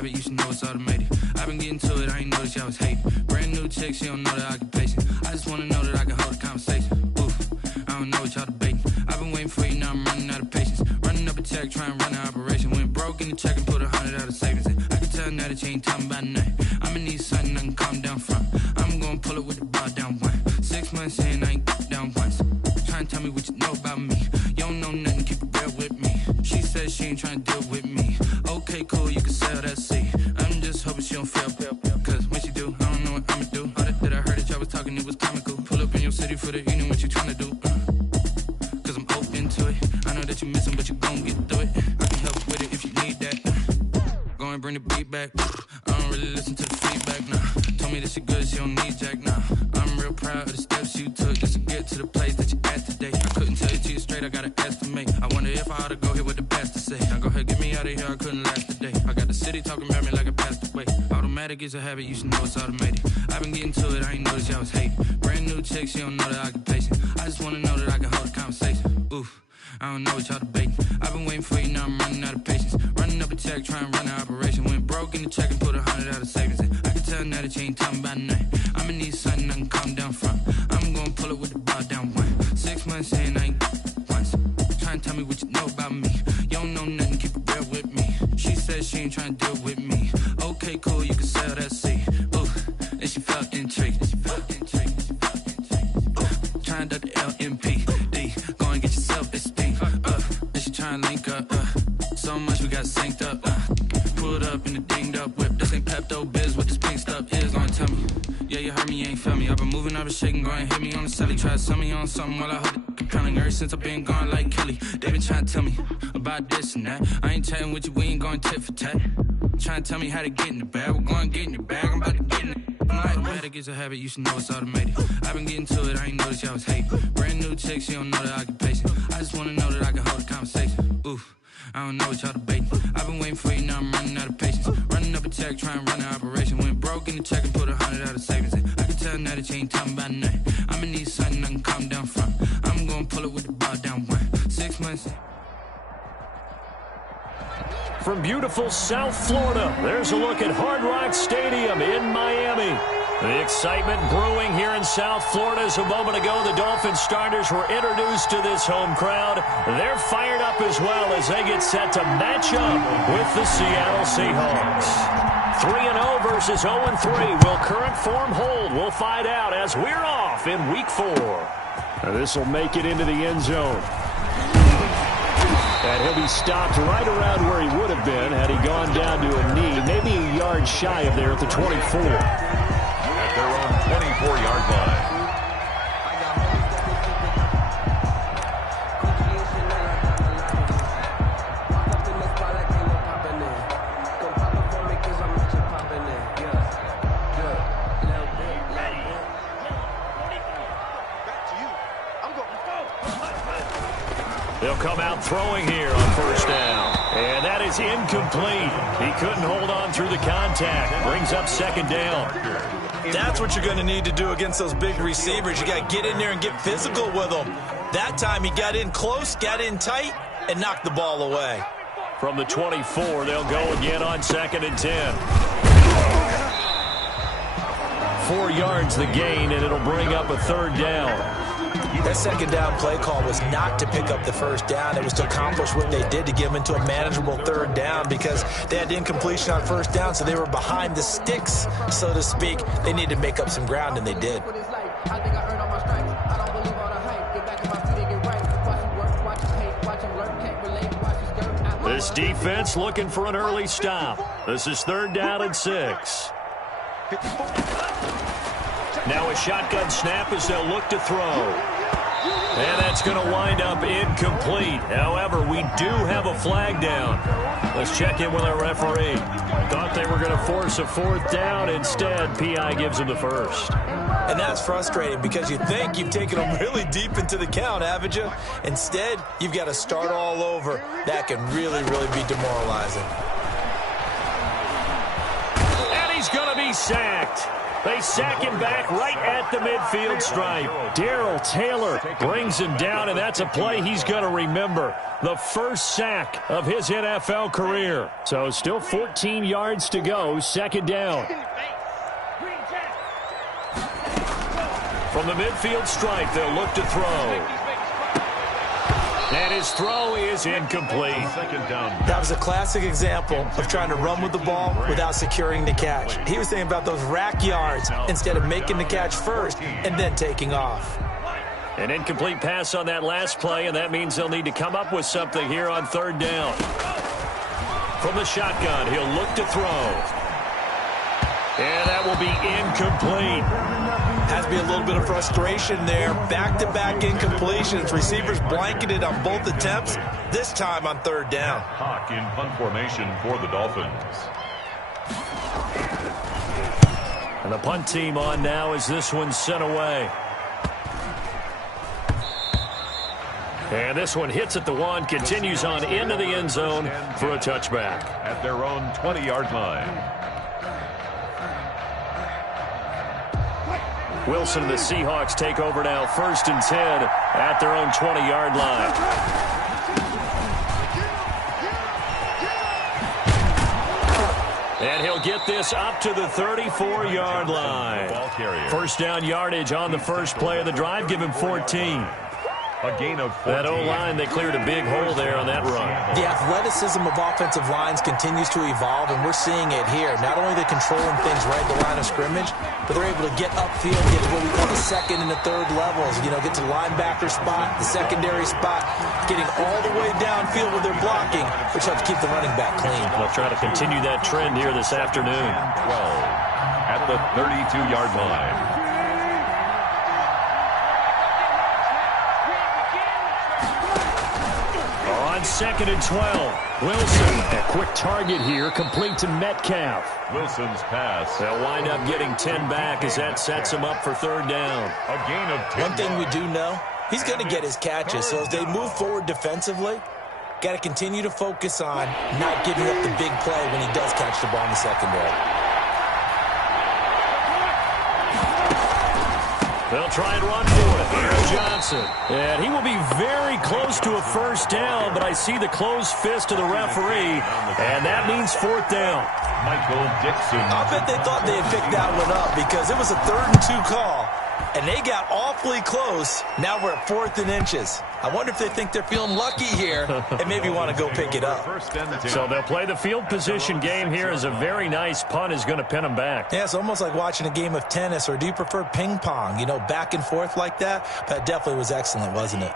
habit, you should know it's automated. I've been getting to it, I ain't noticed y'all was hating. Brand new chick, she don't know the occupation. I just wanna know that I can hold a conversation. Oof, I don't know what y'all debating. I've been waiting for you, now I'm running out of patience. Running up a check, trying to run an operation. Went broke in the check and put 100 out of savings in. I can tell now that you ain't talking about nothing. I'ma need something I can calm down from. I'm gonna pull it with the bar down one. 6 months in, I ain't down once. Trying to tell me what you know about me. You don't know nothing, keep it real with me. She said she ain't trying to deal with me. Okay, cool, you can sell that seat. I'm just hoping she don't fail. Cause when she do, I don't know what I'ma do. All that I heard that y'all was talking, it was comical. Pull up in your city for the evening, what you trying to do? Cause I'm open to it. I know that you missing, but you gon' get through it. I can help with it if you need that. Go and bring the beat back. I don't really listen to the feedback, nah. Told me that she good, she don't need jack, nah. I'm real proud of the steps you took just to get to the place that you at today. I couldn't tell it to you straight, I gotta estimate. I wonder if I ought to go here with the best to say. Now go ahead, get me out of here, I couldn't last today. I got the city talking about me like I passed away. Automatic is a habit, you should know it's automated. I've been getting to it, I ain't noticed y'all was hating. Brand new chick, she don't know the occupation. I just wanna know that I can hold a conversation. Oof, I don't know what y'all debating. I've been waiting for you, now I'm running out of patience. Running up a check, trying to run an operation. Went broke in the check and put 100 out of savings in. I can tell now that you ain't talking about nothing. I'ma need something I can calm down from. I'm gonna pull it with the bar down one. 6 months in, I ain't once. Trying to tell me what you know about me. You don't know nothing, keep it real with me. She said she ain't trying to deal with me. Okay, cool, you can sell that seat. Ooh, and she felt intrigued. Trying to the LMPD. Go and get yourself esteem. And she trying to link up. So much we got synced up. Pulled up in the dinged up whip. This ain't Pepto Biz, what this pink stuff is. Gonna tell me. Yeah, you heard me, you ain't feel me. I've been moving, I've been shaking, go and hit me on the celly. Try to sell me on something while I hold it compelling. Ever since I've been gone like Kelly, they been trying to tell me about this and that. I ain't chatting with you, we ain't going tit for tat. Trying to tell me how to get in the bag. We're going to get in the bag, I'm about to get in it. Automatic is a habit, you should know it's automated. I've been getting to it, I ain't noticed y'all was hating. Brand new chick, she don't know the occupation. I just wanna know that I can hold a conversation. Oof, I don't know what y'all debating. I've been waiting for you, now I'm running out of patience. Running up a check, trying to run an operation. Went broke in the check and put 100 out of savings in. I can tell now that you ain't talking about nothing. I'ma need something I can calm down from. I'm gonna pull it with the bar down one. 6 months in. From beautiful South Florida, there's a look at Hard Rock Stadium in Miami. The excitement brewing here in South Florida as a moment ago the Dolphins starters were introduced to this home crowd. They're fired up as well as they get set to match up with the Seattle Seahawks. 3-0 versus 0-3. Will current form hold? We'll find out as we're off in Week 4. This will make it into the end zone. And he'll be stopped right around where he would have been had he gone down to a knee, maybe a yard shy of there at the 24. At their own 24-yard line. They'll come out throwing here on first down. And that is incomplete. He couldn't hold on through the contact. Brings up second down. That's what you're going to need to do against those big receivers. You got to get in there and get physical with them. That time he got in close, got in tight, and knocked the ball away. From the 24, they'll go again on 2nd and 10. 4 yards the gain, and it'll bring up a third down. That second down play call was not to pick up the first down. It was to accomplish what they did to get them into a manageable third down because they had incompletion on first down, so they were behind the sticks, so to speak. They needed to make up some ground, and they did. This defense looking for an early stop. This is 3rd down and 6. Now a shotgun snap as they'll look to throw. And that's going to wind up incomplete. However, we do have a flag down. Let's check in with our referee. Thought they were going to force a 4th down. Instead, PI gives them the first. And that's frustrating because you think you've taken them really deep into the count, haven't you? Instead, you've got to start all over. That can really, really be demoralizing. And he's going to be sacked. They sack him back right at the midfield stripe. Darrell Taylor brings him down, and that's a play he's going to remember. The first sack of his NFL career. So still 14 yards to go, second down. From the midfield stripe, they'll look to throw. And his throw is incomplete. Second down. That was a classic example of trying to run with the ball without securing the catch. He was thinking about those rack yards instead of making the catch first and then taking off. An incomplete pass on that last play, and that means they'll need to come up with something here on third down. From the shotgun, he'll look to throw. And that will be incomplete. Has to be a little bit of frustration there. Back-to-back incompletions. Receivers blanketed on both attempts, this time on third down. Hawk in punt formation for the Dolphins. And the punt team on now as this one's sent away. And this one hits at the one, continues on into the end zone for a touchback. At their own 20-yard line. Wilson and the Seahawks take over now, 1st and 10 at their own 20-yard line. And he'll get this up to the 34-yard line. First down yardage on the first play of the drive, give him 14. A gain of 14. That O-line, they cleared a big hole there on that run. The athleticism of offensive lines continues to evolve, and we're seeing it here. Not only are they controlling things right at the line of scrimmage, but they're able to get upfield, get to what we call the second and the third levels. You know, get to linebacker spot, the secondary spot, getting all the way downfield with their blocking, which helps keep the running back clean. They'll try to continue that trend here this afternoon. 12 at the 32-yard line. Second and 12. Wilson, a quick target here, complete to Metcalf. Wilson's pass. They'll wind up getting 10 back as that sets him up for third down. A gain of 10. One thing we do know, he's going to get his catches. So as they move forward defensively, got to continue to focus on not giving up the big play when he does catch the ball in the secondary. They'll try and run for it. Aaron Johnson. And he will be very close to a first down, but I see the closed fist of the referee, and that means fourth down. Michael Dixon. I bet they thought they had picked that one up because it was a 3rd and 2 call, and they got awfully close. Now we're at 4th and inches. I wonder if they think they're feeling lucky here and maybe want to go pick it up. So they'll play the field position game here as a very nice punt is going to pin them back. Yeah, it's almost like watching a game of tennis, or do you prefer ping pong? You know, back and forth like that? That definitely was excellent, wasn't it?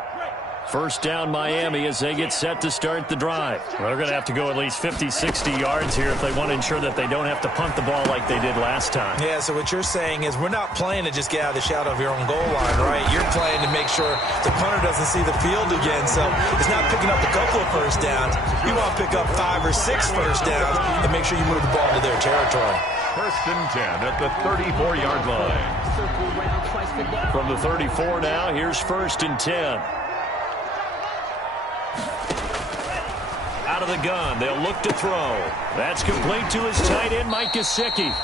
First down Miami as they get set to start the drive. They're going to have to go at least 50, 60 yards here if they want to ensure that they don't have to punt the ball like they did last time. Yeah, so what you're saying is we're not playing to just get out of the shadow of your own goal line, right? You're playing to make sure the punter doesn't see the field again. So it's not picking up a couple of first downs. You want to pick up 5 or 6 first downs and make sure you move the ball to their territory. 1st and 10 at the 34-yard line. From the 34 now, here's 1st and 10. Out of the gun, they'll look to throw. That's complete to his tight end, Mike Gesicki.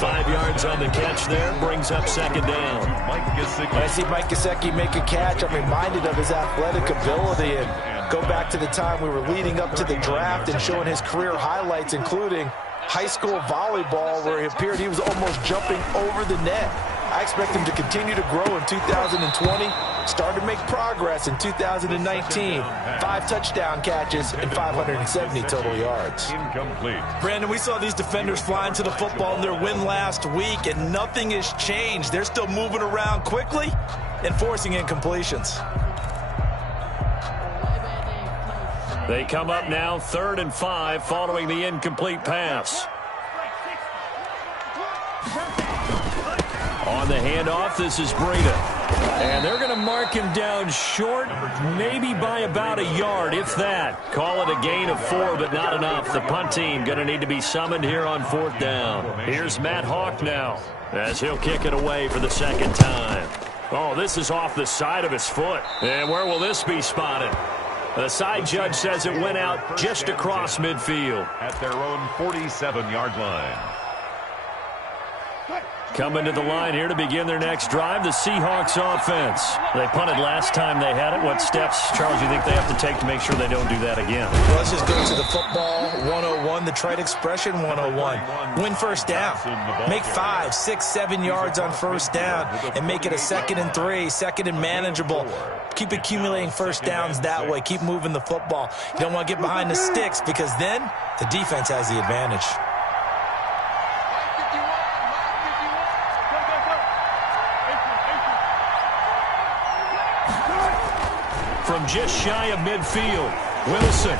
5 yards on the catch there, brings up second down. When I see Mike Gesicki make a catch, I'm reminded of his athletic ability, and go back to the time we were leading up to the draft and showing his career highlights, including high school volleyball, where he appeared he was almost jumping over the net. I expect him to continue to grow in 2020, start to make progress in 2019. 5 touchdown catches and 570 total yards. Incomplete. Brandon, we saw these defenders flying to the football in their win last week, and nothing has changed. They're still moving around quickly and forcing incompletions. They come up now 3rd and 5 following the incomplete pass. On the handoff, this is Breida. And they're going to mark him down short, maybe by about a yard, if that. Call it a gain of 4, but not enough. The punt team going to need to be summoned here on 4th down. Here's Matt Hawk now, as he'll kick it away for the second time. Oh, this is off the side of his foot. And where will this be spotted? The side judge says it went out just across midfield. At their own 47-yard line. Coming to the line here to begin their next drive, the Seahawks offense. They punted last time they had it. What steps, Charles, do you think they have to take to make sure they don't do that again? Well, let's just go to the football 101, the trite expression 101. Win first down. Make 5, 6, 7 yards on first down and make it a 2nd and 3, 2nd and manageable. Keep accumulating first downs that way. Keep moving the football. You don't want to get behind the sticks because then the defense has the advantage. From just shy of midfield, Wilson.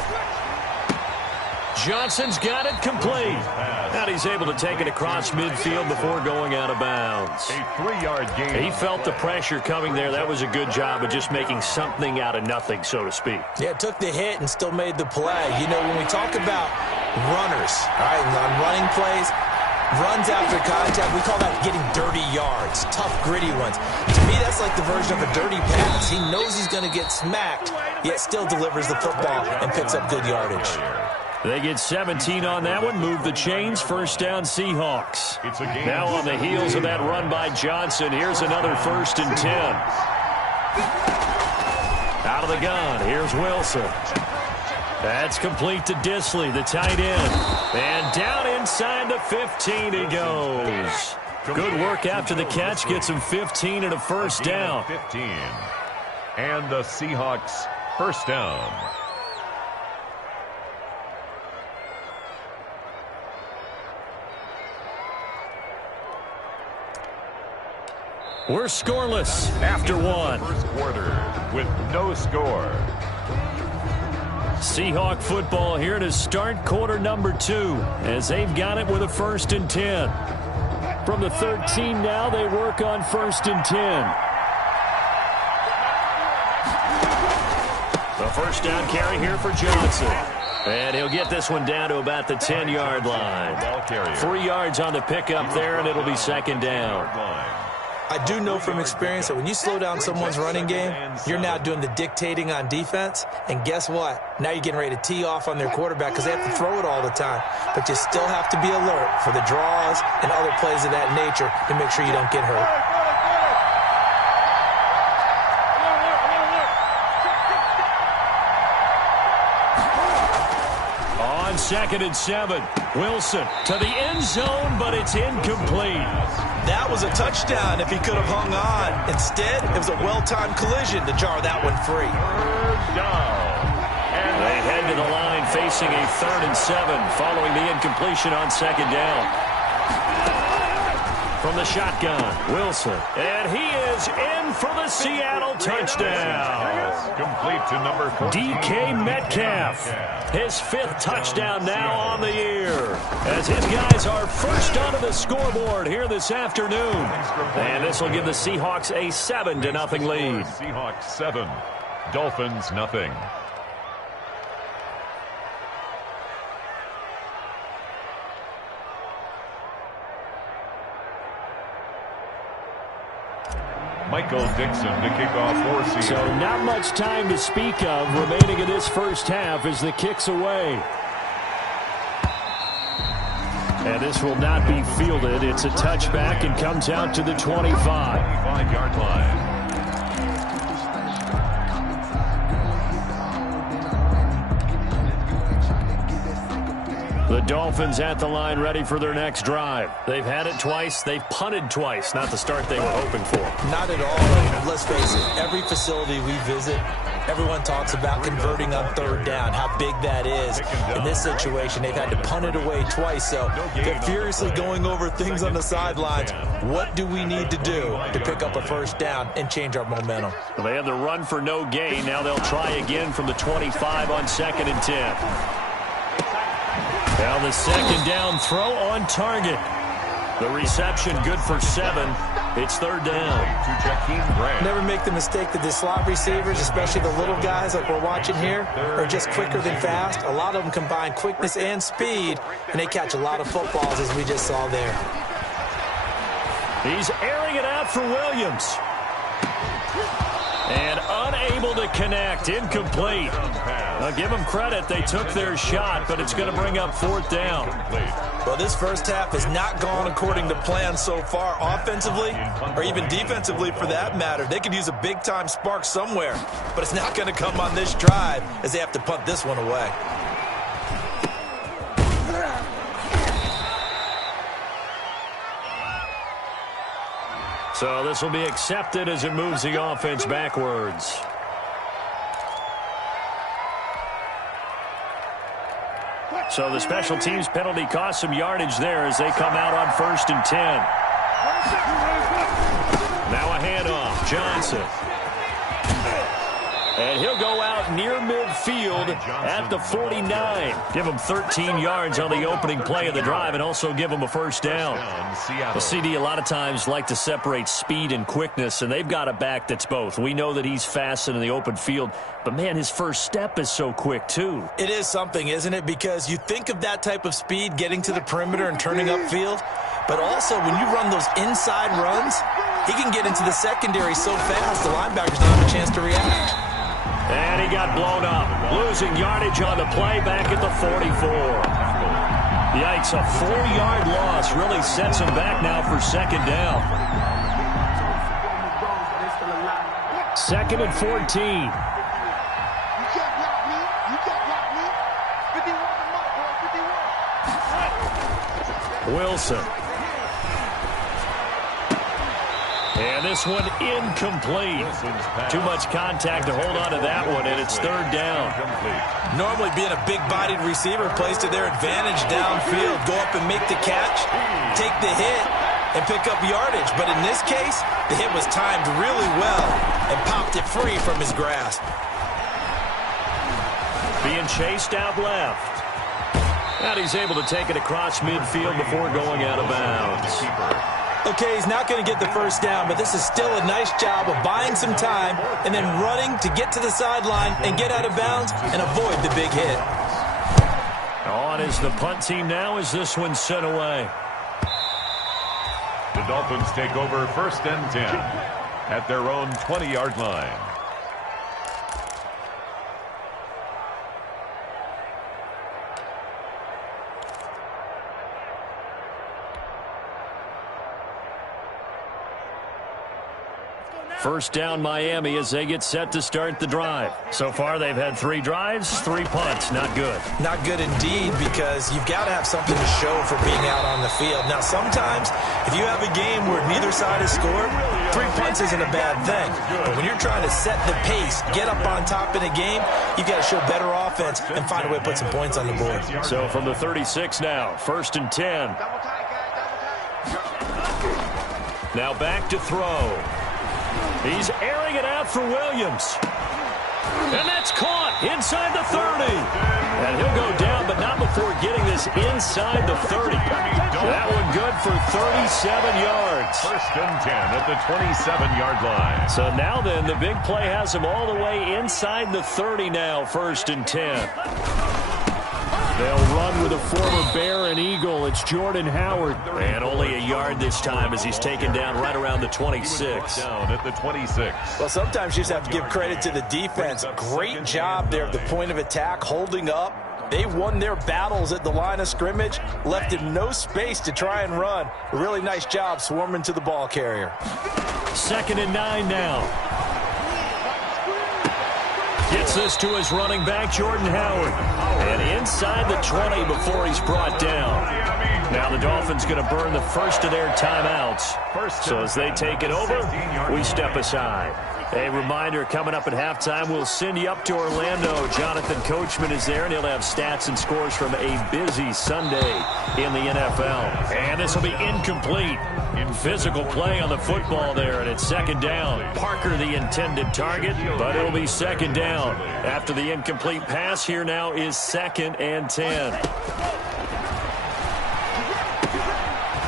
Johnson's got it complete. And he's able to take it across midfield before going out of bounds. A 3-yard gain. He felt the pressure coming there. That was a good job of just making something out of nothing, so to speak. Yeah, took the hit and still made the play. You know, when we talk about runners, all right, on running plays, runs after contact, we call that getting dirty yards, tough, gritty ones. To me, that's like the version of a dirty pass. He knows he's going to get smacked, yet still delivers the football and picks up good yardage. They get 17 on that one, move the chains, first down Seahawks. Now on the heels of that run by Johnson, here's another 1st and 10. Out of the gun, here's Wilson. That's complete to Disley, the tight end. And down inside the 15 he goes. Good work after the catch, gets him 15 and a first down. 15. And the Seahawks first down. We're scoreless after one. First quarter with no score. Seahawk football here to start quarter number 2 as they've got it with a 1st and 10. From the 13 now, they work on 1st and 10. The first down carry here for Johnson. And he'll get this one down to about the 10-yard line. 3 yards on the pickup there, and it'll be 2nd down. I do know from experience that when you slow down someone's running game, you're now doing the dictating on defense. And guess what? Now you're getting ready to tee off on their quarterback because they have to throw it all the time. But you still have to be alert for the draws and other plays of that nature to make sure you don't get hurt. On 2nd and 7, Wilson to the end zone, but it's incomplete. That was a touchdown if he could have hung on. Instead, it was a well-timed collision to jar that one free. And they head to the line facing a 3rd and 7 following the incompletion on 2nd down. From the shotgun, Wilson. And he is in for the Seattle touchdown. Complete to number 14. DK Metcalf. His 5th touchdown now on the year. As his guys are first onto the scoreboard here this afternoon. And this will give the Seahawks a 7-0 lead. Seahawks 7, Dolphins nothing. Michael Dixon to kick off for Seattle. So not much time to speak of remaining in this first half as the kick's away. And this will not be fielded. It's a touchback and comes out to the 25. 25-yard line. The Dolphins at the line ready for their next drive. They've had it twice. They've punted twice. Not the start they were hoping for. Not at all. Let's face it, every facility we visit, everyone talks about converting on 3rd down, how big that is. In this situation, they've had to punt it away twice, so they're furiously going over things on the sidelines. What do we need to do to pick up a first down and change our momentum? Well, they had the run for no gain. Now they'll try again from the 25 on 2nd and 10. Now the 2nd down throw on target. The reception good for 7. It's 3rd down. Never make the mistake that the slot receivers, especially the little guys like we're watching here, are just quicker than fast. A lot of them combine quickness and speed, and they catch a lot of footballs as we just saw there. He's airing it out for Williams. And unable to connect. Incomplete. I'll give them credit. They took their shot, but it's going to bring up 4th down. Well, this first half has not gone according to plan so far offensively or even defensively for that matter. They could use a big-time spark somewhere, but it's not going to come on this drive as they have to punt this one away. So this will be accepted as it moves the offense backwards. So the special teams penalty cost some yardage there as they come out on 1st and 10. Now a handoff. Johnson. And he'll go out near midfield at the 49. Give him 13 yards on the opening play of the drive and also give him a first down. The CD a lot of times like to separate speed and quickness, and they've got a back that's both. We know that he's fast in the open field, but, man, his first step is so quick, too. It is something, isn't it? Because you think of that type of speed getting to the perimeter and turning upfield, but also when you run those inside runs, he can get into the secondary so fast the linebackers don't have a chance to react. And he got blown up, losing yardage on the play back at the 44. Yikes, a 4-yard loss really sets him back now for second down. 2nd and 14. Wilson. And this one incomplete. Too much contact to hold on to that one, and it's 3rd down. Normally being a big-bodied receiver plays to their advantage downfield. Go up and make the catch, take the hit, and pick up yardage. But in this case, the hit was timed really well and popped it free from his grasp. Being chased out left. And he's able to take it across midfield before going out of bounds. Okay, he's not going to get the first down, but this is still a nice job of buying some time and then running to get to the sideline and get out of bounds and avoid the big hit. On is the punt team now as this one's sent away. The Dolphins take over 1st and 10 at their own 20-yard line. First down Miami as they get set to start the drive. So far they've had 3 drives, 3 punts. Not good. Not good indeed, because you've got to have something to show for being out on the field. Now sometimes if you have a game where neither side has scored, 3 punts isn't a bad thing. But when you're trying to set the pace, get up on top in a game, you've got to show better offense and find a way to put some points on the board. So from the 36 now, 1st and 10. Now back to throw. He's airing it out for Williams. And that's caught inside the 30. And he'll go down, but not before getting this inside the 30. That one good for 37 yards. 1st and 10 at the 27-yard line. So now then, the big play has him all the way inside the 30 now, 1st and 10. They'll run with a former Bear and Eagle. It's Jordan Howard. And only a yard this time as he's taken down right around the 26. Down at the 26. Well, sometimes you just have to give credit to the defense. Great job there at the point of attack, holding up. They won their battles at the line of scrimmage, left him no space to try and run. A really nice job swarming to the ball carrier. 2nd and 9 now. Gets this to his running back, Jordan Howard. And inside the 20 before he's brought down. Now the Dolphins going to burn the first of their timeouts. So as they take it over, we step aside. A reminder, coming up at halftime, we'll send you up to Orlando. Jonathan Coachman is there, and he'll have stats and scores from a busy Sunday in the NFL. And this will be incomplete. Physical play on the football there, and it's 2nd down. Parker the intended target, but it'll be 2nd down. After the incomplete pass, here now is 2nd and 10.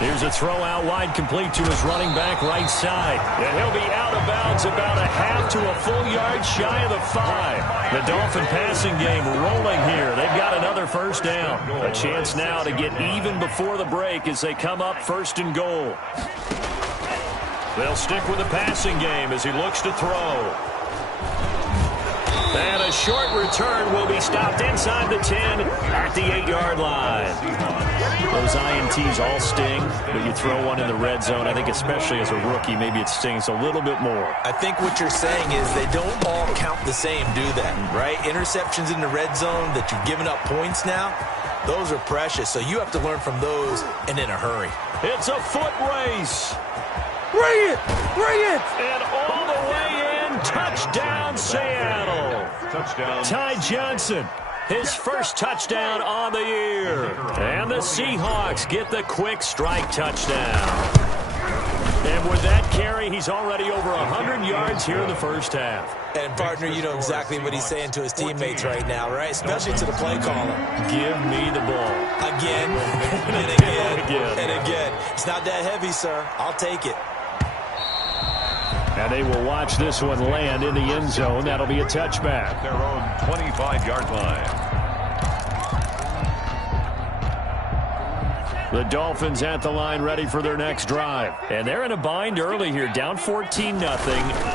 Here's a throw out wide, complete to his running back right side. And he'll be out of bounds about a half to a full yard shy of the 5. The Dolphin passing game rolling here. They've got another first down. A chance now to get even before the break as they come up 1st and goal. They'll stick with the passing game as he looks to throw. And a short return will be stopped inside the 10 at the 8-yard line. Those INTs all sting, but you throw one in the red zone, I think especially as a rookie, maybe it stings a little bit more. I think what you're saying is they don't all count the same, do they? Right? Interceptions in the red zone that you've given up points now, those are precious. So you have to learn from those and in a hurry. It's a foot race. Bring it! Bring it! And all the way in, touchdown Seattle. Touchdown. Ty Johnson, his first touchdown on the year. And the Seahawks get the quick strike touchdown. And with that carry, he's already over 100 yards here in the first half. And, partner, you know exactly what he's saying to his teammates right now, right? Especially to the play caller. Give me the ball. Again, and again, and again. It's not that heavy, sir. I'll take it. And they will watch this one land in the end zone. That'll be a touchback. Their own 25-yard line. The Dolphins at the line ready for their next drive. And they're in a bind early here, down 14-0.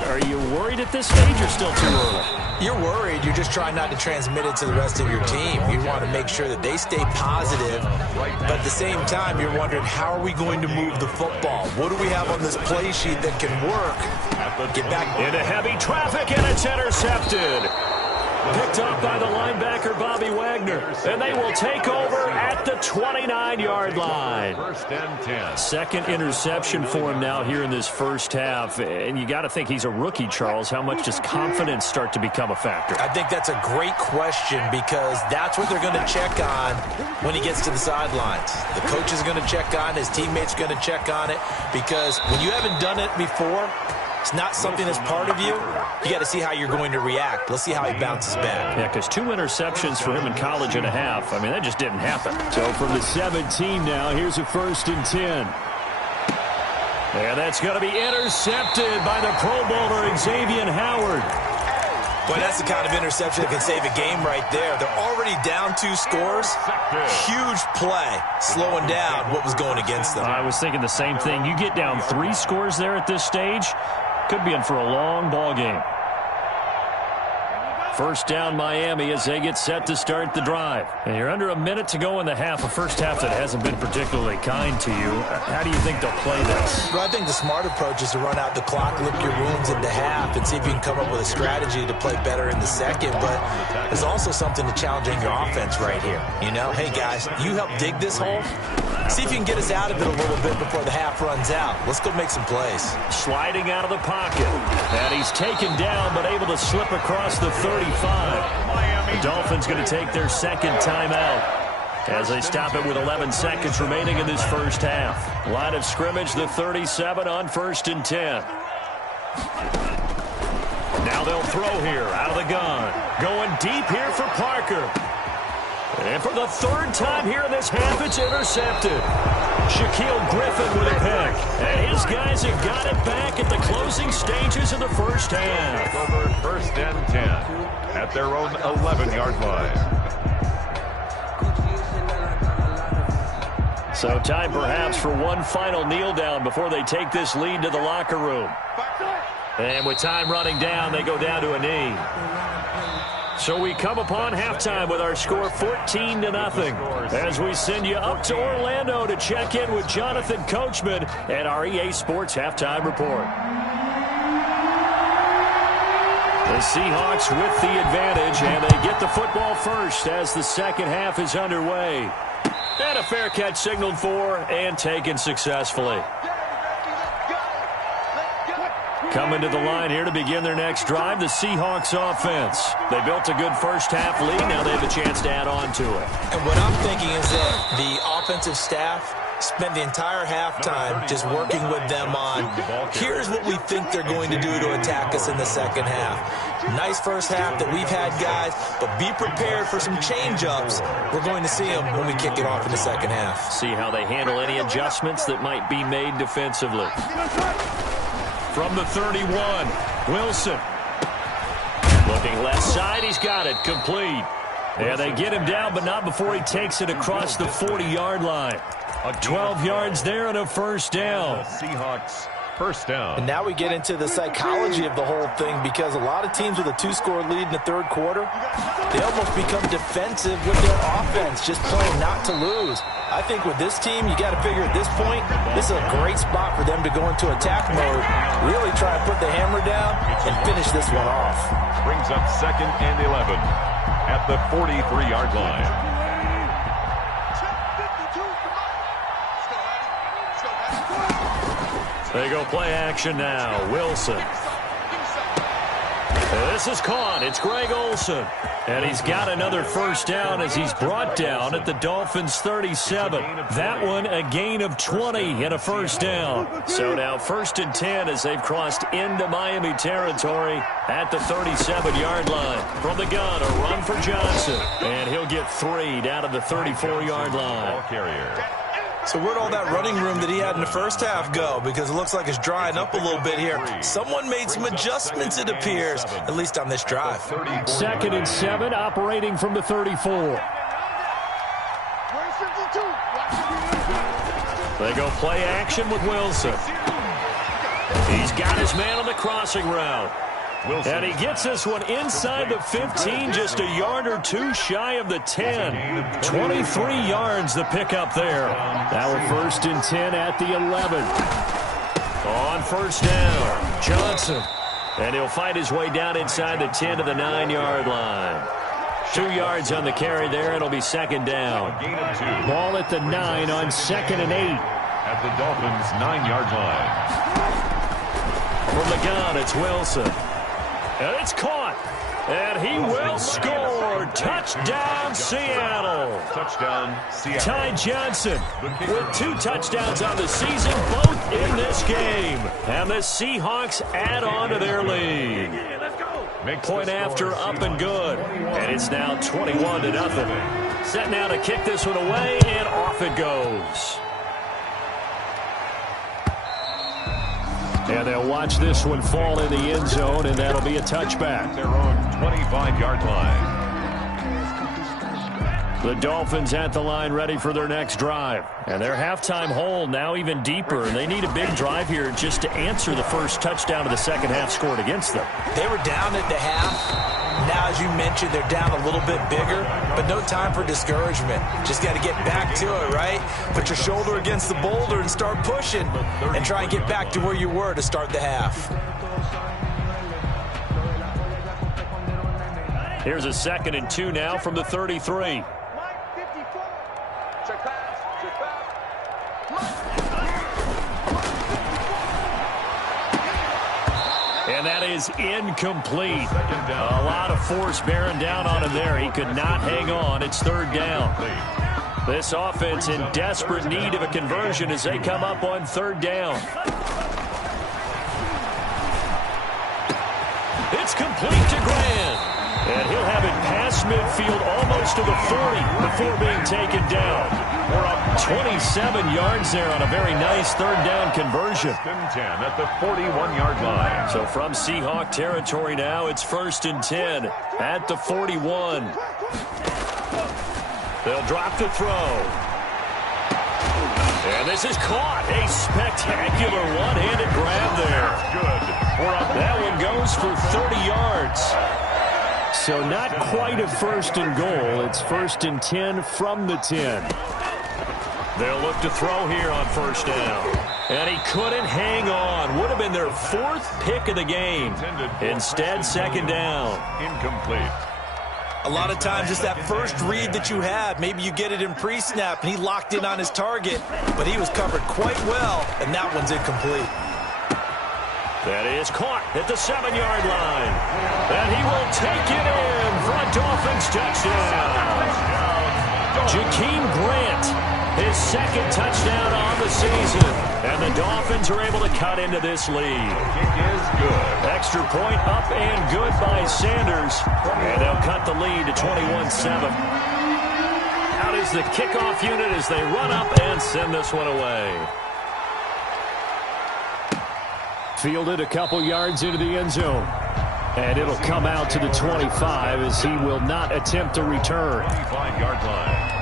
Are you worried at this stage or still too early? You're worried. You're just trying not to transmit it to the rest of your team. You want to make sure that they stay positive. But at the same time, you're wondering, how are we going to move the football? What do we have on this play sheet that can work? Get back into heavy traffic, and it's intercepted. Picked up by the linebacker, Bobby Wagner. And they will take over at the 29-yard line. First and 10. Second interception for him now here in this first half. And you got to think he's a rookie, Charles. How much does confidence start to become a factor? I think that's a great question because that's what they're going to check on when he gets to the sidelines. The coach is going to check on it. His teammates are going to check on it because when you haven't done it before, it's not something that's part of you. You got to see how you're going to react. Let's see how he bounces back. Yeah, because 2 interceptions for him in college and a half. I mean, that just didn't happen. So from the 17 now, here's a 1st and 10. And that's going to be intercepted by the Pro Bowler, Xavier Howard. Boy, that's the kind of interception that can save a game right there. They're already down 2 scores. Huge play, slowing down what was going against them. I was thinking the same thing. You get down 3 scores there at this stage, could be in for a long ball game. First down Miami as they get set to start the drive. And you're under a minute to go in the half, a first half that hasn't been particularly kind to you. How do you think they'll play this? Well, I think the smart approach is to run out the clock, lick your wounds into half, and see if you can come up with a strategy to play better in the second. But there's also something to challenging your offense right here. You know, hey, guys, you help dig this hole. See if you can get us out of it a little bit before the half runs out. Let's go make some plays. Sliding out of the pocket. And he's taken down, but able to slip across the 35. The Dolphins going to take their second timeout as they stop it with 11 seconds remaining in this first half. Line of scrimmage, the 37 on 1st and 10. Now they'll throw here out of the gun. Going deep here for Parker. And for the 3rd time here in this half, it's intercepted. Shaquille Griffin with a pick. And his guys have got it back at the closing stages of the first half. Over 1st and 10 at their own 11-yard line. So time perhaps for one final kneel down before they take this lead to the locker room. And with time running down, they go down to a knee. So we come upon halftime with our score 14-0 as we send you up to Orlando to check in with Jonathan Coachman at our EA Sports Halftime Report. The Seahawks with the advantage, and they get the football first as the second half is underway. And a fair catch signaled for and taken successfully. Coming to the line here to begin their next drive, the Seahawks offense. They built a good first half lead. Now they have a chance to add on to it. And what I'm thinking is that the offensive staff spent the entire halftime just working with them on, here's what we think they're going to do to attack us in the second half. Nice first half that we've had, guys, but be prepared for some change-ups. We're going to see them when we kick it off in the second half. See how they handle any adjustments that might be made defensively. From the 31, Wilson. Looking left side, he's got it, complete. And they get him down, but not before he takes it across the 40-yard line. 12 yards there and a first down. The Seahawks first down. And now we get into the psychology of the whole thing, because a lot of teams with a 2-score lead in the third quarter, they almost become defensive with their offense, just playing not to lose. I think with this team, you got to figure at this point, this is a great spot for them to go into attack mode, really try to put the hammer down and finish this one off. Brings up 2nd and 11 at the 43-yard line. They go play action now. Wilson. This is caught. It's Greg Olsen. And he's got another first down as he's brought down at the Dolphins' 37. That one a gain of 20 and a first down. So now 1st and 10 as they've crossed into Miami territory at the 37-yard line. From the gun, a run for Johnson. And he'll get 3 down to the 34-yard line. Ball carrier. So where'd all that running room that he had in the first half go? Because it looks like it's drying up a little bit here. Someone made some adjustments, it appears, at least on this drive. 2nd and 7, operating from the 34. They go play action with Wilson. He's got his man on the crossing route. And he gets this one inside the 15, just a yard or two shy of the 10. 23 yards the pickup there. Now a 1st and 10 at the 11. On first down, Johnson. And he'll fight his way down inside the 10 to the 9-yard line. 2 yards on the carry there. It'll be 2nd down. Ball at the 9 on 2nd and 8. At the Dolphins' 9-yard line. From the gun, it's Wilson. And it's caught. And he will score. Touchdown, Seattle. Touchdown, Seattle. Ty Johnson with 2 touchdowns on the season, both in this game. And the Seahawks add on to their lead. Point after, up and good. And it's now 21-0. Set now to kick this one away, and off it goes. And they'll watch this one fall in the end zone, and that'll be a touchback. Their own 25-yard line. The Dolphins at the line ready for their next drive. And their halftime hole now even deeper, and they need a big drive here just to answer the first touchdown of the second half scored against them. They were down at the half. Now, as you mentioned, they're down a little bit bigger, but no time for discouragement. Just got to get back to it, right? Put your shoulder against the boulder and start pushing and try and get back to where you were to start the half. Here's a 2nd and 2 now from the 33. And that is incomplete. A lot of force bearing down on him there. He could not hang on. It's 3rd down. This offense in desperate need of a conversion as they come up on 3rd down. It's complete to Grant. And he'll have it past midfield almost to the 40 before being taken down. We're up 27 yards there on a very nice 3rd down conversion. 1st and 10 at the 41-yard line. So from Seahawk territory now, it's 1st and 10 at the 41. They'll drop the throw. And this is caught. A spectacular one-handed grab there. Good. That one goes for 30 yards. So not quite a 1st and goal. It's 1st and 10 from the 10. They'll look to throw here on 1st down. And he couldn't hang on. Would have been their 4th pick of the game. Instead, 2nd down. Incomplete. A lot of times it's that first read that you have. Maybe you get it in pre-snap and he locked in on his target, but he was covered quite well, and that one's incomplete. That is caught at the 7-yard line. And he will take it in for a Dolphins touchdown. Jakeem Grant, his 2nd touchdown on the season. And the Dolphins are able to cut into this lead. Kick is good. Extra point up and good by Sanders. And they'll cut the lead to 21-7. Out is the kickoff unit as they run up and send this one away. Fielded a couple yards into the end zone. And it'll come out to the 25 as he will not attempt to return. 25-yard line.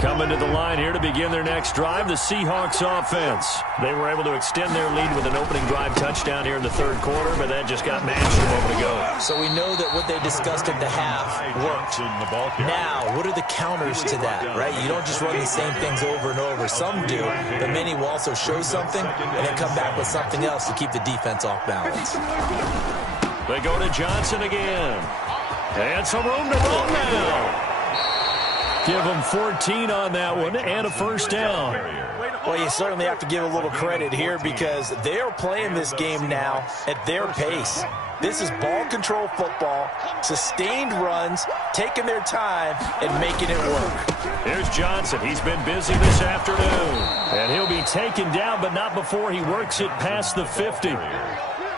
Coming to the line here to begin their next drive, the Seahawks offense. They were able to extend their lead with an opening drive touchdown here in the third quarter, but that just got matched a moment ago. So we know that what they discussed at the half worked. Now, what are the counters to that, right? You don't just run the same things over and over. Some do, but many will also show something and then come back with something else to keep the defense off balance. They go to Johnson again. And some room to run now. Give them 14 on that one and a first down. Well, you certainly have to give a little credit here because they're playing this game now at their pace. This is ball control football, sustained runs, taking their time, and making it work. Here's Johnson. He's been busy this afternoon. And he'll be taken down, but not before he works it past the 50.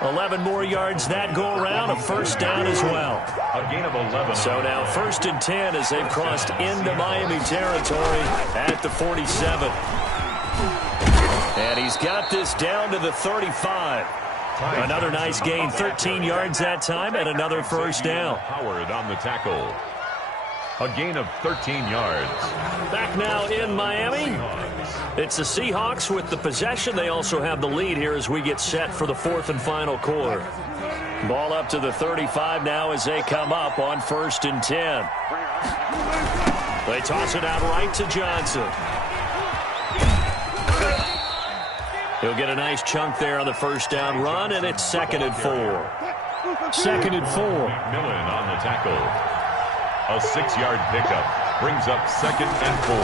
11 more yards that go around, a first down as well. A gain of 11. So now 1st and 10 as they've crossed into Miami territory at the 47. And he's got this down to the 35. Another nice gain, 13 yards that time, and another first down. Howard on the tackle. A gain of 13 yards. Back now in Miami. It's the Seahawks with the possession. They also have the lead here as we get set for the 4th and final quarter. Ball up to the 35 now as they come up on 1st and 10. They toss it out right to Johnson. He'll get a nice chunk there on the first down run, and it's 2nd and 4. 2nd and 4. McMillan on the tackle. A 6-yard pickup brings up 2nd and 4.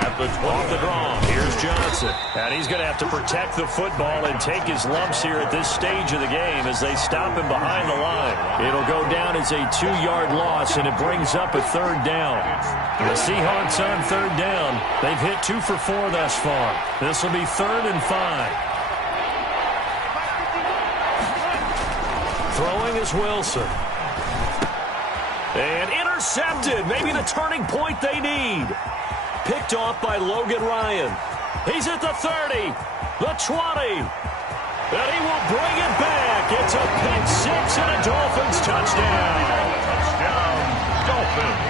At the 12. Off the draw, here's Johnson. And he's going to have to protect the football and take his lumps here at this stage of the game as they stop him behind the line. It'll go down as a 2-yard loss, and it brings up a 3rd down. The Seahawks on 3rd down. They've hit 2 for 4 thus far. This will be 3rd and 5. Throwing is Wilson. And intercepted. Maybe the turning point they need. Picked off by Logan Ryan. He's at the 30, the 20, and he will bring it back. It's a pick-6 and a Dolphins touchdown. Touchdown, Dolphins.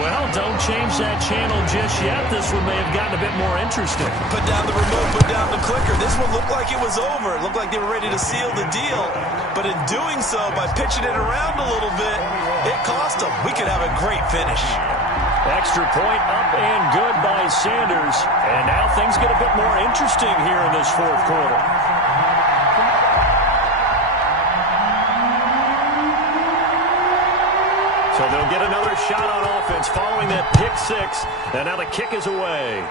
Well, don't change that channel just yet. This one may have gotten a bit more interesting. Put down the remote, put down the clicker. This one looked like it was over. It looked like they were ready to seal the deal. But in doing so, by pitching it around a little bit, it cost them. We could have a great finish. Extra point up and good by Sanders. And now things get a bit more interesting here in this 4th quarter. So they'll get another shot on offense following that pick-6. And now the kick is away.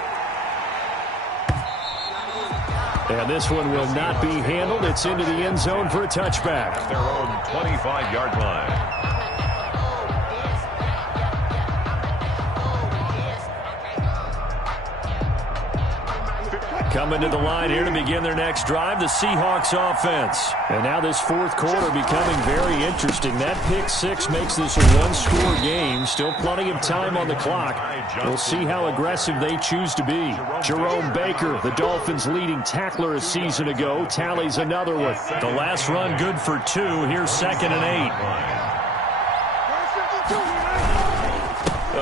And this one will not be handled. It's into the end zone for a touchback. At their own 25-yard line. Coming to the line here to begin their next drive, the Seahawks offense. And now this 4th quarter becoming very interesting. That pick-6 makes this a 1-score game. Still plenty of time on the clock. We'll see how aggressive they choose to be. Jerome Baker, the Dolphins' leading tackler a season ago, tallies another one. The last run good for 2. Here's 2nd and 8.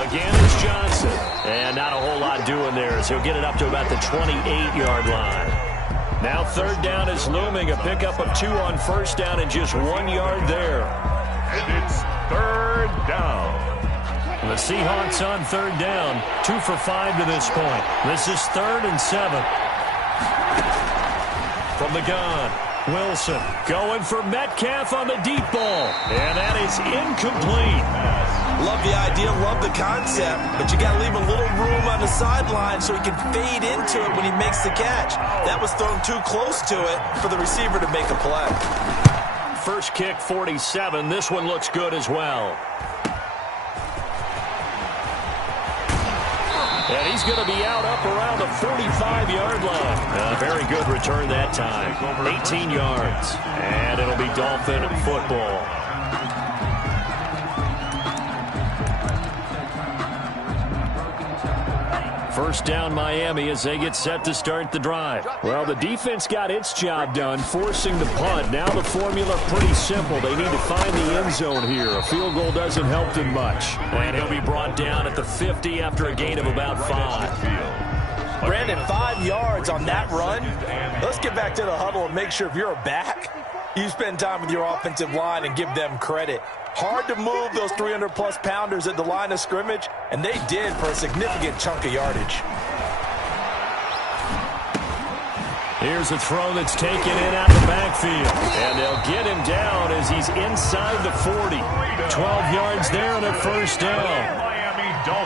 Again, it's Johnson. And not a whole lot doing there as he'll get it up to about the 28-yard line. Now 3rd down is looming. A pickup of 2 on 1st down and just 1 yard there. And it's 3rd down. The Seahawks on 3rd down. 2 for 5 to this point. This is 3rd and 7. From the gun, Wilson going for Metcalf on the deep ball. And that is incomplete. Love the idea, love the concept, but you got to leave a little room on the sideline so he can fade into it when he makes the catch. That was thrown too close to it for the receiver to make a play. First kick, 47. This one looks good as well. And he's going to be out up around the 45-yard line. A very good return that time. 18 yards. And it'll be Dolphin football. First down Miami as they get set to start the drive. Well, the defense got its job done, forcing the punt. Now the formula pretty simple. They need to find the end zone here. A field goal doesn't help them much. And he'll be brought down at the 50 after a gain of about 5. Brandon, 5 yards on that run. Let's get back to the huddle and make sure if you're a back, you spend time with your offensive line and give them credit. Hard to move those 300-plus pounders at the line of scrimmage, and they did for a significant chunk of yardage. Here's a throw that's taken in out the backfield. And they'll get him down as he's inside the 40. 12 yards there and a first down.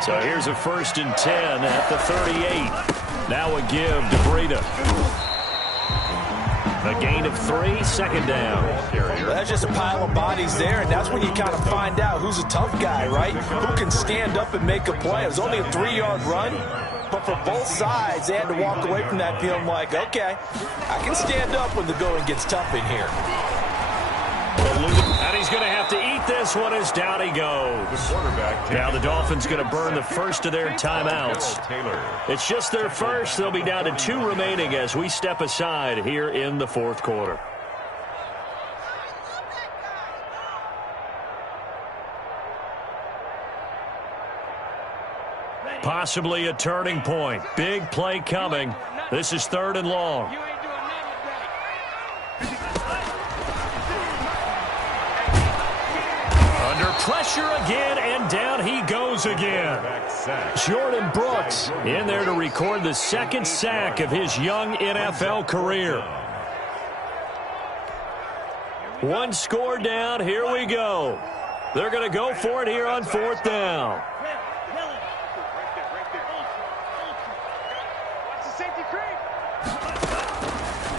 So here's a 1st and 10 at the 38. Now a give to Breida. A gain of 3, second down. Well, that's just a pile of bodies there, and that's when you kind of find out who's a tough guy, right? Who can stand up and make a play. It was only a 3-yard run, but for both sides, they had to walk away from that feeling like, okay, I can stand up when the going gets tough in here. And he's going to have to eat this one as down he goes. Now the Dolphins going to burn the first of their timeouts. It's just their first. They'll be down to 2 remaining as we step aside here in the 4th quarter. Possibly a turning point. Big play coming. This is 3rd and long. Pressure again, and down he goes again. Jordan Brooks in there to record the 2nd sack of his young NFL career. 1 score down. Here we go. They're going to go for it here on 4th down.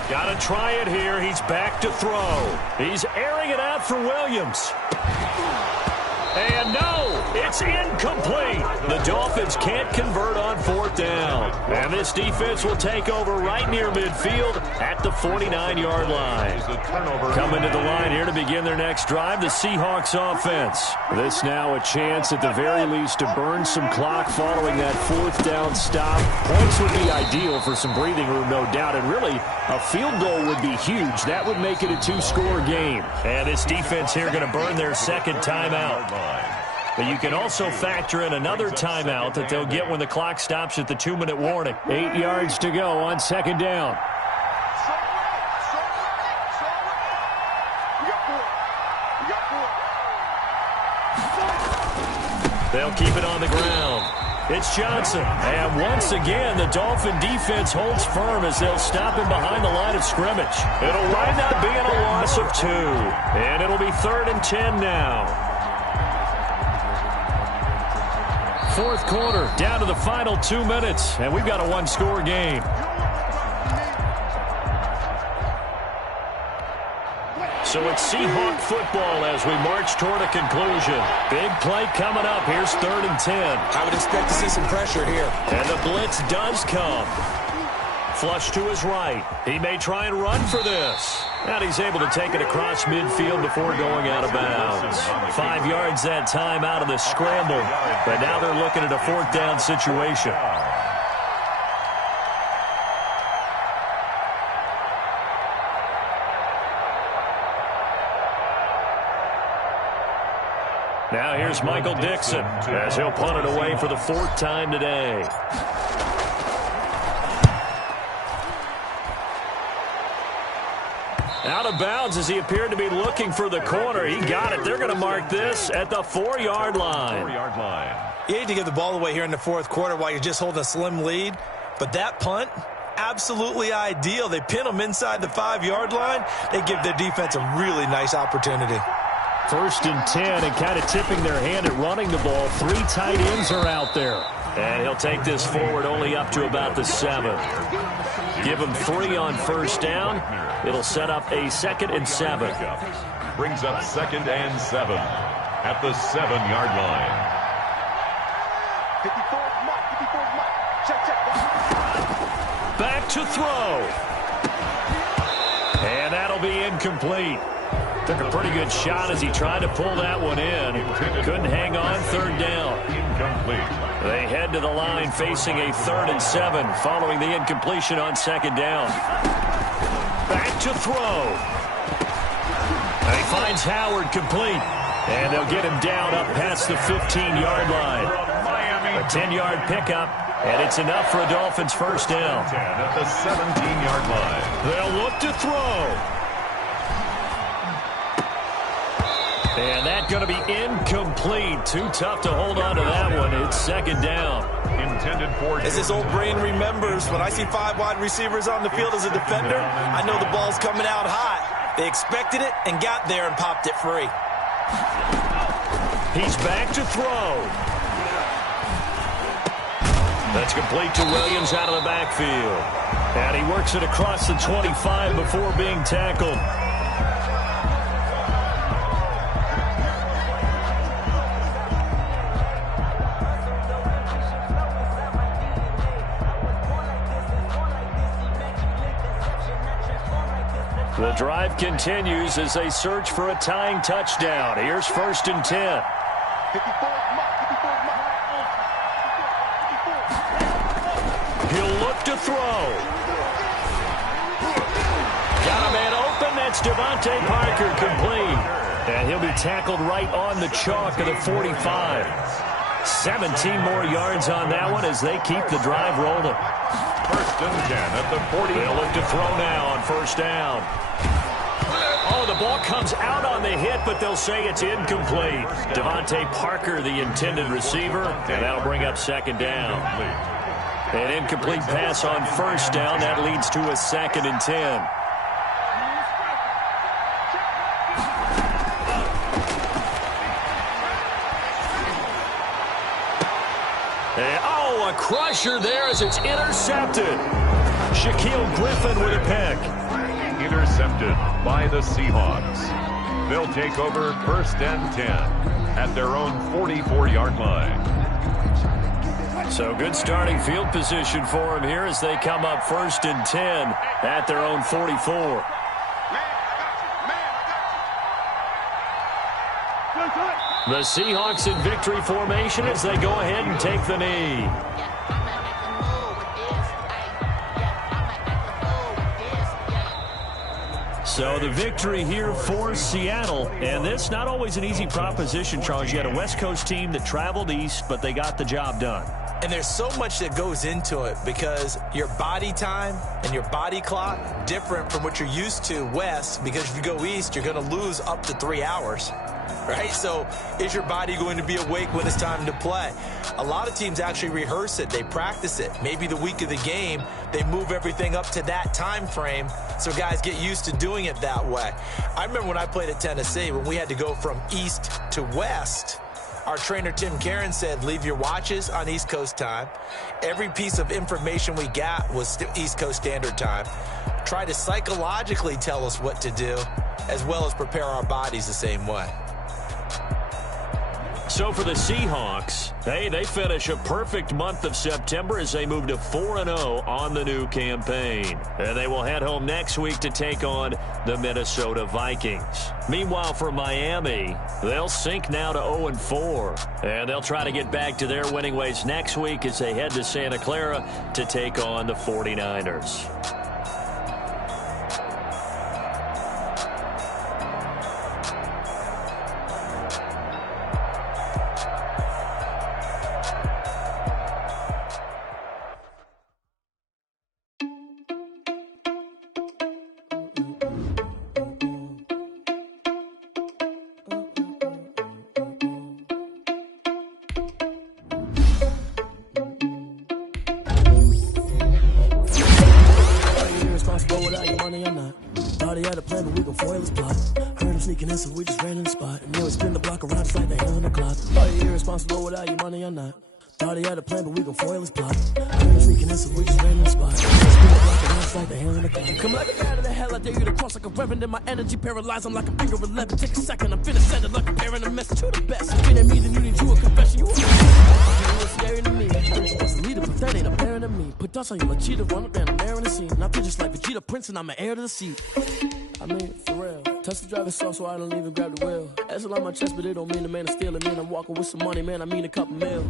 Got to try it here. He's back to throw. He's airing it out for Williams. And no, it's incomplete. The Dolphins can't convert on 4th down. And this defense will take over right near midfield at the 49-yard line. Coming to the line here to begin their next drive, the Seahawks offense. This now a chance at the very least to burn some clock following that 4th down stop. Points would be ideal for some breathing room, no doubt. And really, a field goal would be huge. That would make it a 2-score game. And this defense here going to burn their 2nd timeout. But you can also factor in another timeout that they'll get when the clock stops at the 2-minute warning. 8 yards to go on 2nd down. They'll keep it on the ground. It's Johnson. And once again, the Dolphin defense holds firm as they'll stop him behind the line of scrimmage. It'll wind up being a loss of 2. And it'll be 3rd and 10 now. 4th quarter, down to the final 2 minutes, and we've got a 1-score game. So it's Seahawk football as we march toward a conclusion. Big play coming up. Here's 3rd and 10. I would expect to see some pressure here. And the blitz does come. Flush to his right. He may try and run for this. And he's able to take it across midfield before going out of bounds. 5 yards that time out of the scramble. But now they're looking at a 4th down situation. Now here's Michael Dixon as he'll punt it away for the 4th time today. Out of bounds as he appeared to be looking for the corner. He got it. They're going to mark this at the 4-yard line. You hate to give the ball away here in the 4th quarter while you're just holding a slim lead, but that punt, absolutely ideal. They pin them inside the 5-yard line. They give their defense a really nice opportunity. 1st and 10 and kind of tipping their hand at running the ball. 3 tight ends are out there. And he'll take this forward only up to about the 7. Give him 3 on 1st down. It'll set up a 2nd and 7. Brings up 2nd and 7 at the 7-yard line. 54's Mike. Check. Back to throw. And that'll be incomplete. Took a pretty good shot as he tried to pull that one in. Couldn't hang on 3rd down. Incomplete. They head to the line facing a 3rd and 7 following the incompletion on 2nd down. Back to throw. And he finds Howard complete. And they'll get him down up past the 15-yard line. A 10-yard pickup, and it's enough for a Dolphins first down. 10 at the 17-yard line. They'll look to throw. And that's going to be incomplete. Too tough to hold on to that one. It's 2nd down. Intended for... As his old brain remembers, when I see 5 wide receivers on the field as a defender, I know the ball's coming out hot. They expected it and got there and popped it free. He's back to throw. That's complete to Williams out of the backfield. And he works it across the 25 before being tackled. The drive continues as they search for a tying touchdown. Here's 1st and 10. He'll look to throw. Got a man open. That's Devontae Parker complete. And he'll be tackled right on the chalk of the 45. 17 more yards on that one as they keep the drive rolling. 1st and 10 at the 40. They'll look to throw now on 1st down. Oh, the ball comes out on the hit, but they'll say it's incomplete. Devontae Parker, the intended receiver, and that'll bring up 2nd down. An incomplete pass on 1st down. That leads to a 2nd and 10. A crusher there as it's intercepted. Shaquille Griffin with a pick. Intercepted by the Seahawks. They'll take over 1st and 10 at their own 44-yard line. So good starting field position for them here as they come up 1st and 10 at their own 44. The Seahawks in victory formation as they go ahead and take the knee. So the victory here for Seattle, and this not always an easy proposition, Charles. You had a West Coast team that traveled east, but they got the job done. And there's so much that goes into it because your body time and your body clock different from what you're used to west, because if you go east, you're going to lose up to 3 hours. Right? So is your body going to be awake when it's time to play? A lot of teams actually rehearse it. They practice it. Maybe the week of the game, they move everything up to that time frame so guys get used to doing it that way. I remember when I played at Tennessee, when we had to go from east to west, our trainer, Tim Karen, said, leave your watches on East Coast time. Every piece of information we got was East Coast Standard Time. Try to psychologically tell us what to do, as well as prepare our bodies the same way. So for the Seahawks, they finish a perfect month of September as they move to 4-0 on the new campaign. And they will head home next week to take on the Minnesota Vikings. Meanwhile, for Miami, they'll sink now to 0-4. And they'll try to get back to their winning ways next week as they head to Santa Clara to take on the 49ers. So we just ran in the spot, and then we spin the block around just like the hell in the clock. Are you irresponsible without your money or not? Thought he had a plan, but we gon' foil his plot. Heard him sneaking in, so we just ran in the spot. Spin the block around just like the hell in the clock. Come like a bat of the hell, I dare you to cross like a reverend. In my energy paralyzed, I'm like a finger 11. Take a second, I'm finna send it like a parent, a message to the best. If it ain't me, then you need you a confession. You a scary to me. What's the leader, but that ain't apparent to me. Put dust on you like cheetah, run up down, I'm airing the scene. And I feel just like Vegeta Prince, and I'm an heir to the seat. I mean, for real. Tesla driving soft, so I don't even grab the wheel. That's on my chest, but it don't mean the man is stealing. Mean I'm walking with some money, man, I mean a couple mil.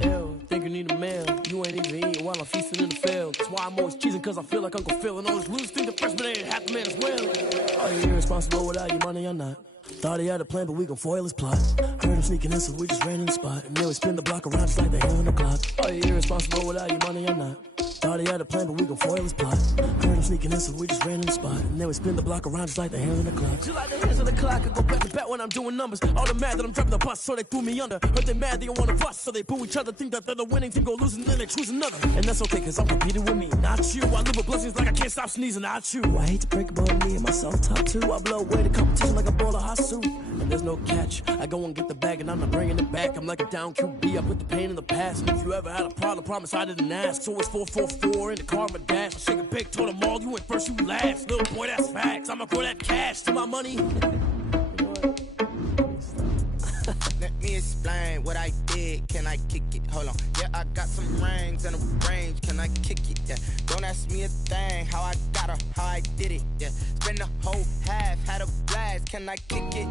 Ew, think you need a meal. You ain't even eating while I'm feasting in the field. That's why I'm always cheesing, cause I feel like Uncle Phil. And all this losers think the freshman ain't half the man as well. Are you irresponsible without your money or not? Thought he had a plan, but we gon' foil his plot. Heard him sneaking in, so we just ran in the spot. And then we spin the block around just like the hell on the clock. Are you irresponsible without your money or not? Thought he had a plan, but we gon' foil his plot. Heard him sneaking in, so we just ran in the spot. And then we spin the block around just like the hands on the clock. Just like the hands on the clock, I go back to back when I'm doing numbers. All the mad that I'm dropping the bus, so they threw me under. Heard they mad, they don't wanna bust, so they boo each other. Think that they're the winning team, go losing, then they choose another. And that's okay, cause I'm competing with me, not you. I live with blessings like I can't stop sneezing, not you. I hate to break about me and myself top two. I blow away the competition like a ball of hot soup. And there's no catch, I go and get the bag and I'm not bringing it back. I'm like a down QB, I put the pain in the past. And if you ever had a problem, promise I didn't ask. So it's 444 in the car, my dash. I shake a big, told them all, you went first, you last. Little boy, that's facts, I'ma throw that cash to my money. Let me explain what I did. Can I kick it? Hold on. Yeah, I got some rings and a range. Can I kick it? Yeah. Don't ask me a thing. How I got her, how I did it. Yeah. Spend the whole half, had a blast. Can I kick it?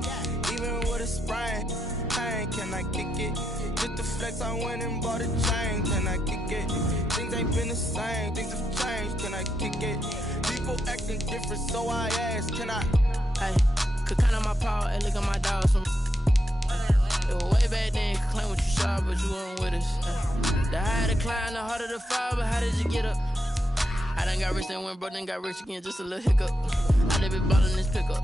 Even with a sprain, pain. Can I kick it? Just the flex, I went and bought a chain. Can I kick it? Things ain't been the same. Things have changed. Can I kick it? People acting different, so I asked. Can I? Hey, could count on my power and look at my dogs from. It was way back then, could claim what you saw, but you weren't with us. The higher the climb, the harder the fall, but how did you get up? I done got rich and went broke, then got rich again, just a little hiccup. I done been ballin' this pickup.